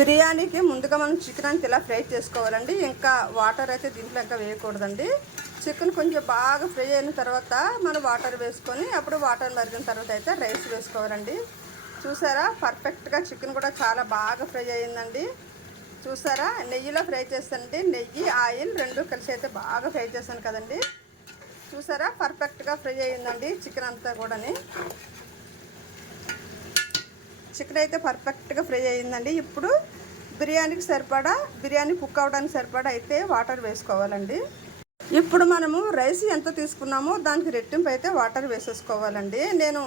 బిర్యానీకి ముందుగా మనం చికెన్ అంతా ఇలా ఫ్రై చేసుకోవాలండి. ఇంకా వాటర్ అయితే దీంట్లో ఇంకా వేయకూడదండి. చికెన్ కొంచెం బాగా ఫ్రై అయిన తర్వాత మనం వాటర్ వేసుకొని అప్పుడు వాటర్ మరిగిన తర్వాత అయితే రైస్ వేసుకోవాలండి. చూసారా, పర్ఫెక్ట్గా చికెన్ కూడా చాలా బాగా ఫ్రై అయ్యిందండి. చూసారా, నెయ్యిలో ఫ్రై చేస్తానండి. నెయ్యి ఆయిల్ రెండు కలిసి అయితే బాగా ఫ్రై చేస్తాను కదండి. చూసారా, పర్ఫెక్ట్గా ఫ్రై అయ్యిందండి చికెన్ అంతా కూడాని. చికెన్ అయితే పర్ఫెక్ట్గా ఫ్రై అయ్యిందండి. ఇప్పుడు బిర్యానీకి సరిపడా, బిర్యానీ కుక్ అవ్వడానికి సరిపడా అయితే వాటర్ వేసుకోవాలండి. ఇప్పుడు మనము రైస్ ఎంత తీసుకున్నామో దానికి రెట్టింపు అయితే వాటర్ వేసేసుకోవాలండి. నేను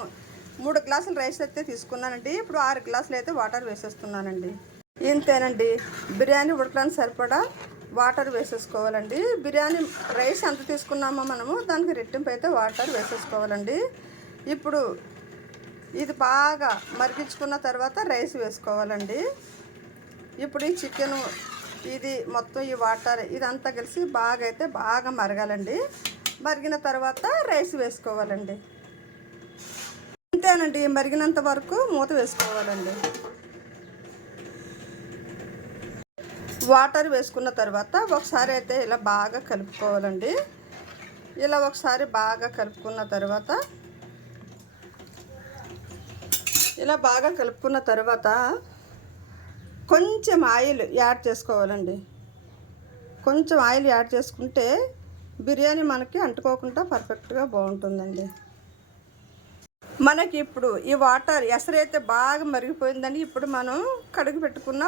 3 గ్లాసులు రైస్ అయితే తీసుకున్నానండి. ఇప్పుడు 6 గ్లాసులు అయితే వాటర్ వేసేస్తున్నానండి. ఇంతేనండి, బిర్యానీ ఉడకడానికి సరిపడా వాటర్ వేసేసుకోవాలండి. బిర్యానీ రైస్ ఎంత తీసుకున్నామో మనము దానికి రెట్టింపు అయితే వాటర్ వేసేసుకోవాలండి. ఇప్పుడు ఇది బాగా మరిగించుకున్న తర్వాత రైస్ వేసుకోవాలండి. ఇప్పుడు ఈ చికెను ఇది మొత్తం ఈ వాటర్ ఇదంతా కలిసి బాగా మరగాలండి. మరిగిన తర్వాత రైస్ వేసుకోవాలండి. అంతేనండి, మరిగినంత వరకు మూత వేసుకోవాలండి. వాటర్ వేసుకున్న తర్వాత ఒకసారి అయితే ఇలా బాగా కలుపుకోవాలండి. ఇలా ఒకసారి బాగా కలుపుకున్న తర్వాత కొంచెం ఆయిల్ యాడ్ చేసుకోవాలండి. కొంచెం ఆయిల్ యాడ్ చేసుకుంటే బిర్యానీ మనకి అంటుకోకుండా పర్ఫెక్ట్గా బాగుంటుందండి. మనకి ఇప్పుడు ఈ వాటర్ ఎసరైతే బాగా మరిగిపోయిందండి. ఇప్పుడు మనం కడిగి పెట్టుకున్న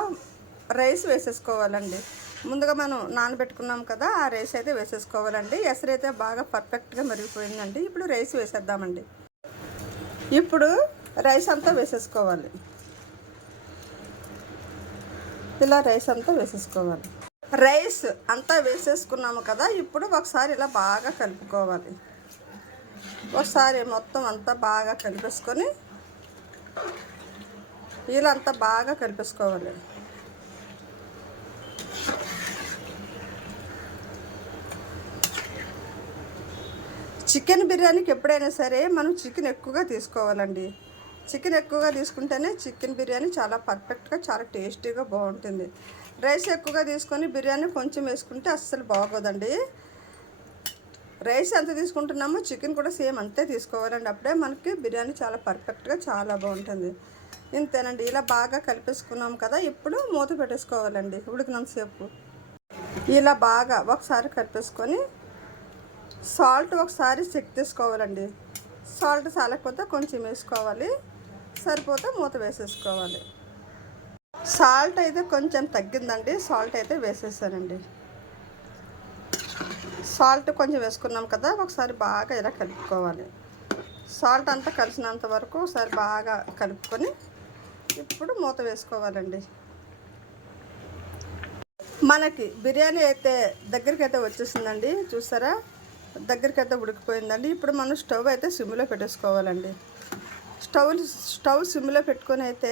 రైస్ వేసేసుకోవాలండి. ముందుగా మనం నానబెట్టుకున్నాం కదా, ఆ రైస్ అయితే వేసేసుకోవాలండి. ఎసరైతే బాగా పర్ఫెక్ట్గా మరిగిపోయిందండి. ఇప్పుడు రైస్ వేసేద్దామండి. ఇప్పుడు రైస్ అంతా వేసేసుకోవాలి. ఇలా రైస్ అంతా వేసేసుకోవాలి. రైస్ అంతా వేసేసుకున్నాము కదా, ఇప్పుడు ఒకసారి ఇలా బాగా కలుపుకోవాలి. ఒకసారి మొత్తం అంతా బాగా కలిపేసుకొని ఇలా అంతా బాగా కలిపేసుకోవాలి. చికెన్ బిర్యానీకి ఎప్పుడైనా సరే మనం చికెన్ ఎక్కువగా తీసుకోవాలండి. చికెన్ ఎక్కువగా తీసుకుంటేనే చికెన్ బిర్యానీ చాలా పర్ఫెక్ట్గా, చాలా టేస్టీగా బాగుంటుంది. రైస్ ఎక్కువగా తీసుకొని బిర్యానీ కొంచెం వేసుకుంటే అస్సలు బాగోదండి. రైస్ ఎంత తీసుకుంటున్నామో చికెన్ కూడా సేమ్ అంతే తీసుకోవాలండి. అప్పుడే మనకి బిర్యానీ చాలా పర్ఫెక్ట్గా చాలా బాగుంటుంది. ఇంతేనండి, ఇలా బాగా కలిపేసుకున్నాం కదా, ఇప్పుడు మూత పెట్టేసుకోవాలండి ఉడికినంతసేపు. ఇలా బాగా ఒకసారి కలిపేసుకొని సాల్ట్ ఒకసారి చెక్ చేసుకోవాలండి. సాల్ట్ చాలకపోతే కొంచెం వేసుకోవాలి, సరిపోతే మూత వేసేసుకోవాలి. సాల్ట్ అయితే కొంచెం తగ్గిందండి, సాల్ట్ అయితే వేసేసానండి. సాల్ట్ కొంచెం వేసుకున్నాం కదా, ఒకసారి బాగా ఇలా కలుపుకోవాలి. సాల్ట్ అంతా కలిసినంత వరకు ఒకసారి బాగా కలుపుకొని ఇప్పుడు మూత వేసుకోవాలండి. మనకి బిర్యానీ అయితే దగ్గరికి అయితే వచ్చేసిందండి. చూసారా, దగ్గరికి అయితే ఉడికిపోయిందండి. ఇప్పుడు మనం స్టవ్ అయితే సిమ్లో పెట్టేసుకోవాలండి. స్టవ్ సిమ్లో పెట్టుకొని అయితే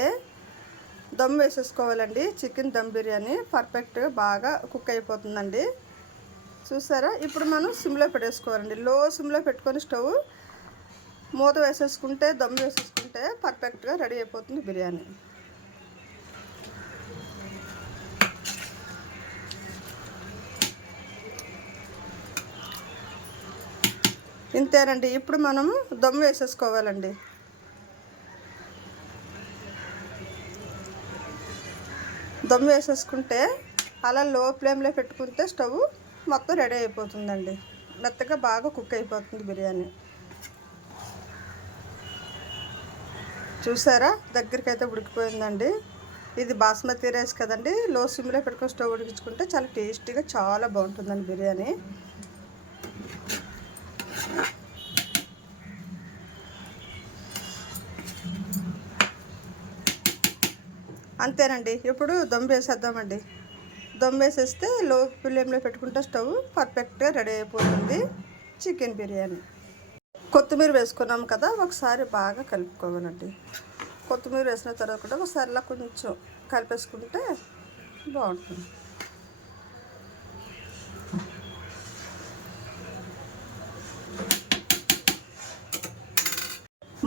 దమ్ వేసేసుకోవాలండి. చికెన్ దమ్ బిర్యానీ పర్ఫెక్ట్గా బాగా కుక్ అయిపోతుందండి. చూసారా, ఇప్పుడు మనం సిమ్లో పెట్టేసుకోవాలండి. లో సిమ్లో పెట్టుకొని స్టవ్ మూత వేసేసుకుంటే, దమ్ వేసేసుకుంటే పర్ఫెక్ట్గా రెడీ అయిపోతుంది బిర్యానీ. ఇంతేనండి, ఇప్పుడు మనము దమ్ వేసేసుకోవాలండి. దమ్ వేసేసుకుంటే అలా లో ఫ్లేమ్లో పెట్టుకుంటే స్టవ్ మొత్తం రెడీ అయిపోతుందండి. మెత్తగా బాగా కుక్ అయిపోతుంది బిర్యానీ. చూసారా, దగ్గరికి అయితే ఉడికిపోయిందండి. ఇది బాస్మతి రైస్ కదండి. లో సిమ్లో పెట్టుకొని స్టవ్ ఉడికించుకుంటే చాలా టేస్టీగా చాలా బాగుంటుందండి బిర్యానీ. అంతేనండి, ఇప్పుడు దమ్ వేసేద్దామండి. దమ్ వేసేస్తే లో ఫ్లేమ్లో పెట్టుకుంటే స్టవ్ పర్ఫెక్ట్గా రెడీ అయిపోతుంది చికెన్ బిర్యానీ. కొత్తిమీర వేసుకున్నాం కదా, ఒకసారి బాగా కలుపుకోవాలండి. కొత్తిమీర వేసిన తర్వాత కూడా ఒకసారి ఇలా కొంచెం కలిపేసుకుంటే బాగుంటుంది.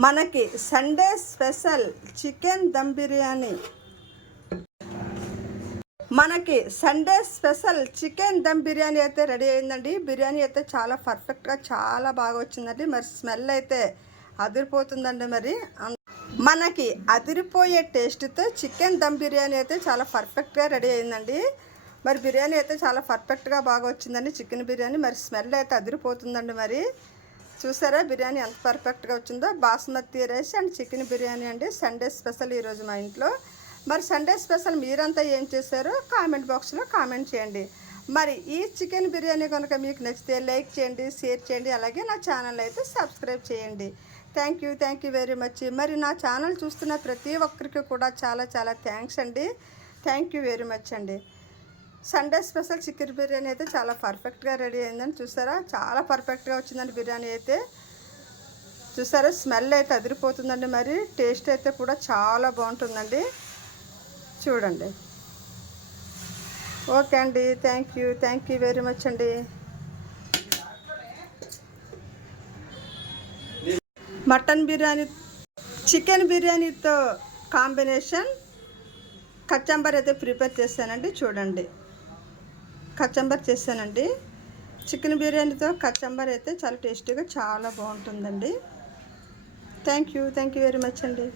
మనకి Sunday special chicken dum biryani మనకి Sunday special chicken dum biryani అయితే రెడీ అయిందండి. బిర్యానీ అయితే చాలా పర్ఫెక్ట్గా చాలా బాగా వచ్చిందండి. మరి స్మెల్ అయితే అదిరిపోతుందండి. మరి మనకి అదిరిపోయే టేస్ట్తో చికెన్ దమ్ బిర్యానీ అయితే చాలా పర్ఫెక్ట్గా రెడీ అయిందండి. మరి బిర్యానీ అయితే చాలా పర్ఫెక్ట్గా బాగా వచ్చిందండి. చికెన్ బిర్యానీ మరి స్మెల్ అయితే అదిరిపోతుందండి. మరి చూసారా బిర్యానీ ఎంత పర్ఫెక్ట్గా వచ్చిందో. Basmati rice and chicken biryani అండి సండే స్పెషల్ ఈరోజు మా ఇంట్లో. మరి సండే స్పెషల్ మీరంతా ఏం చేశారో కామెంట్ బాక్స్లో కామెంట్ చేయండి. మరి ఈ చికెన్ బిర్యానీ కనుక మీకు నచ్చితే లైక్ చేయండి, షేర్ చేయండి, అలాగే నా ఛానల్ అయితే సబ్స్క్రైబ్ చేయండి. Thank you very much. మరి నా ఛానల్ చూస్తున్న ప్రతి ఒక్కరికి కూడా చాలా చాలా థ్యాంక్స్ అండి. థ్యాంక్ యూ వెరీ మచ్ అండి. సండే స్పెషల్ చికెన్ బిర్యానీ అయితే చాలా పర్ఫెక్ట్గా రెడీ అయిందని చూసారా. చాలా పర్ఫెక్ట్గా వచ్చిందండి బిర్యానీ అయితే. చూసారా స్మెల్ అయితే అదిరిపోతుందండి. మరి టేస్ట్ అయితే కూడా చాలా బాగుంటుందండి. చూడండి. ఓకే అండి. థ్యాంక్ యూ వెరీ మచ్ అండి. మటన్ బిర్యానీ చికెన్ బిర్యానీతో కాంబినేషన్ కచంబర్ అయితే ప్రిపేర్ చేశానండి. చూడండి కచంబర్ చేశానండి. చికెన్ బిర్యానీతో కచంబర్ అయితే చాలా టేస్టీగా చాలా బాగుంటుందండి. థ్యాంక్ యూ వెరీ మచ్ అండి.